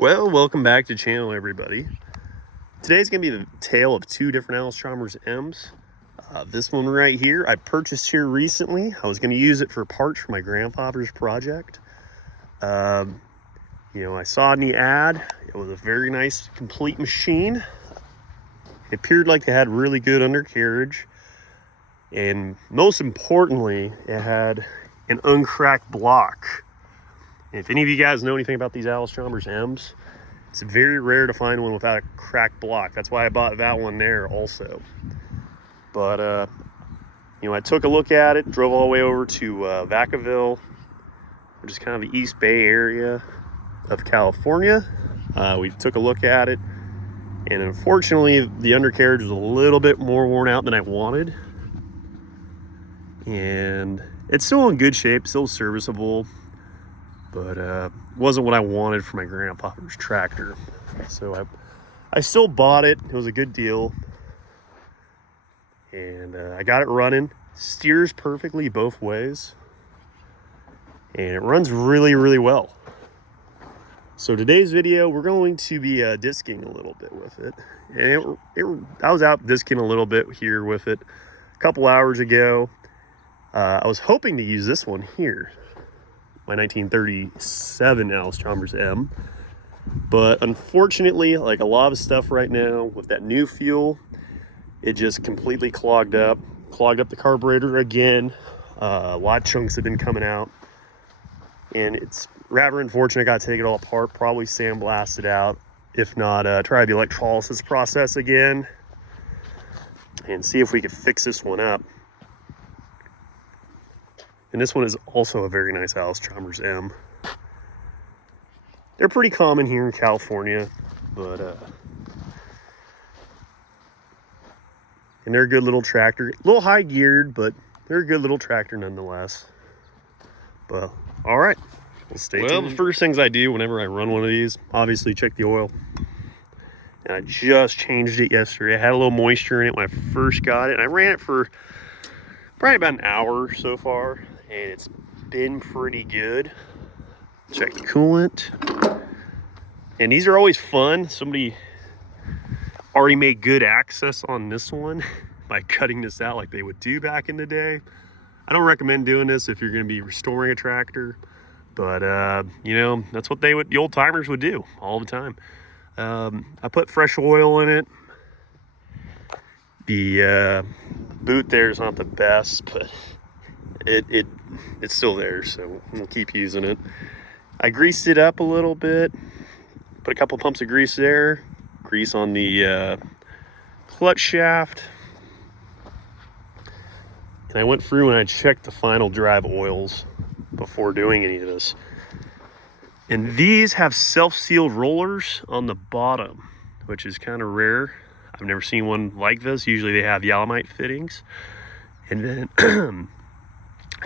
Well, welcome back to the channel, everybody. Today's going to be the tale of two different Allis Chalmers M's. This one right here, I purchased here recently. I was going to use it for parts for my grandfather's project. I saw it in the ad. It was a very nice, complete machine. It appeared like they had really good undercarriage. And most importantly, it had an uncracked block. If any of you guys know anything about these Allis Chalmers M's, it's very rare to find one without a cracked block. That's why I bought that one there also. But, I took a look at it, drove all the way over to Vacaville, which is kind of the East Bay area of California. We took a look at it, and unfortunately, the undercarriage was a little bit more worn out than I wanted. And it's still in good shape, still serviceable. But wasn't what I wanted for my grandfather's tractor. So I still bought it. It was a good deal. And I got it running. Steers perfectly both ways. And it runs really, really well. So today's video, we're going to be disking a little bit with it. And I was out disking a little bit here with it a couple hours ago. I was hoping to use this one here, my 1937 Allis Chalmers M, but unfortunately, like a lot of stuff right now with that new fuel, it just completely clogged up the carburetor again. A lot of chunks have been coming out, and it's rather unfortunate. I got to take it all apart, probably sandblast it out, if not try the electrolysis process again and see if we could fix this one up. And this one is also a very nice Allis Chalmers M. They're pretty common here in California, but and they're a good little tractor. A little high geared, but they're a good little tractor nonetheless. But all right, we'll stay tuned. Well, the first things I do whenever I run one of these, obviously check the oil. And I just changed it yesterday. I had a little moisture in it when I first got it, and I ran it for probably about an hour so far, and it's been pretty good. Check the coolant. And these are always fun. Somebody already made good access on this one by cutting this out like they would do back in the day. I don't recommend doing this if you're going to be restoring a tractor, but that's what the old timers would do all the time. I put fresh oil in it. The boot there is not the best, but it's still there, so we'll keep using it. I greased it up a little bit, put a couple pumps of grease there, grease on the clutch shaft, and I went through and I checked the final drive oils before doing any of this. And these have self-sealed rollers on the bottom, which is kind of rare. I've never seen one like this. Usually they have Yalamite fittings.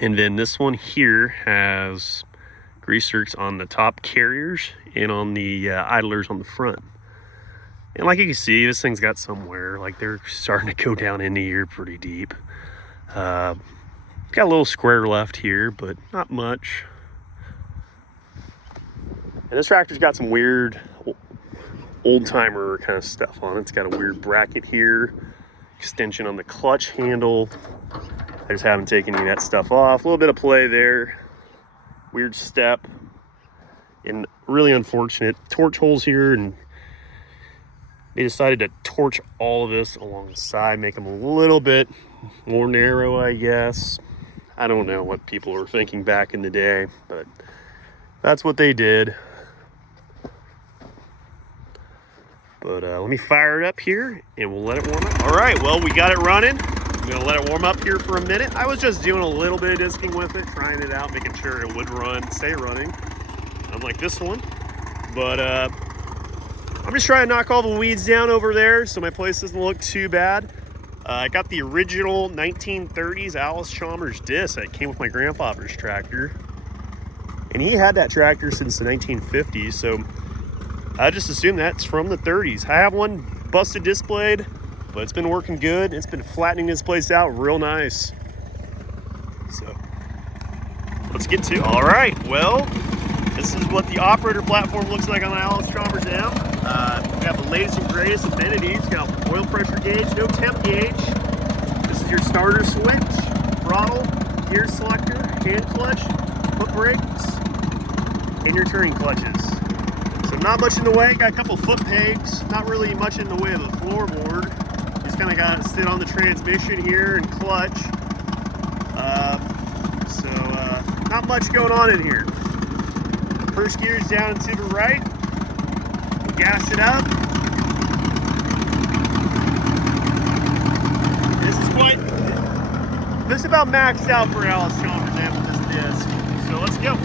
And then this one here has grease zerks on the top carriers and on the idlers on the front. And like you can see, this thing's got some wear. Like they're starting to go down into here pretty deep. Got a little square left here, but not much. And this tractor's got some weird old-timer kind of stuff on it. It's got a weird bracket here, extension on the clutch handle. I just haven't taken any of that stuff off. A little bit of play there, weird step, and really unfortunate torch holes here, and they decided to torch all of this along the side, make them a little bit more narrow, I guess. I don't know what people were thinking back in the day, but that's what they did. But let me fire it up here and we'll let it warm up. All right, well, we got it running. I'm gonna let it warm up here for a minute. I was just doing a little bit of disking with it, trying it out, making sure it would stay running, unlike this one. But I'm just trying to knock all the weeds down over there so my place doesn't look too bad. I got the original 1930s Allis Chalmers disc that came with my grandfather's tractor. And he had that tractor since the 1950s, so I just assume that's from the 30s. I have one busted disc blade, but it's been working good. It's been flattening this place out real nice. So let's get to it. All right, well, This is what the operator platform looks like on the Allis Chalmers M. We have the latest and greatest amenities. Got oil pressure gauge, no temp gauge. This is your starter switch, throttle, gear selector, hand clutch, foot brakes, and your turning clutches. So not much in the way. Got a couple foot pegs. Not really much in the way of the floorboard. Just kind of got it sit on the transmission here and clutch. Not much going on in here. First gear is down and to the right. We'll gas it up. This is about maxed out for Allis Chalmers with this disc. So let's go.